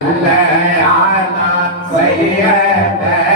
Hãy subscribe cho kênh Ghiền Để không bỏ lỡ những video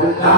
Thank you.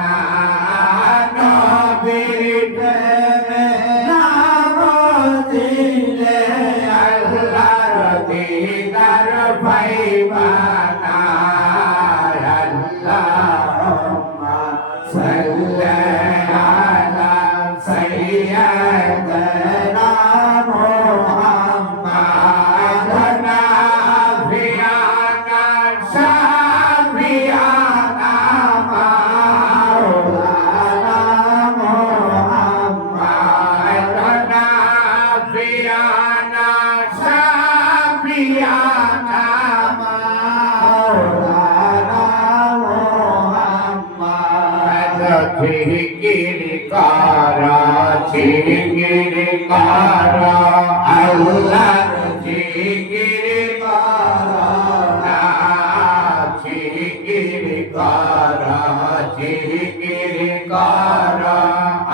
Bye. ঝিরিকারা ঝিরিকারা Allah ঝিরিকারা ঝিরিকারা ঝিরিকারা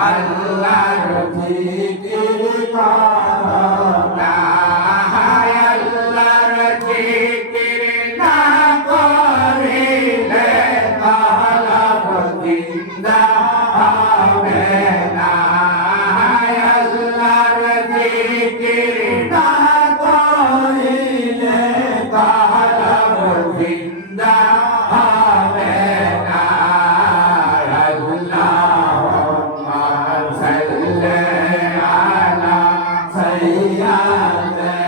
Allah ঝিরিকারা Obrigada.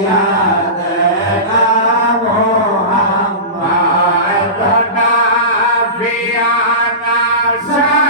Ziana, Ziana, Ziana.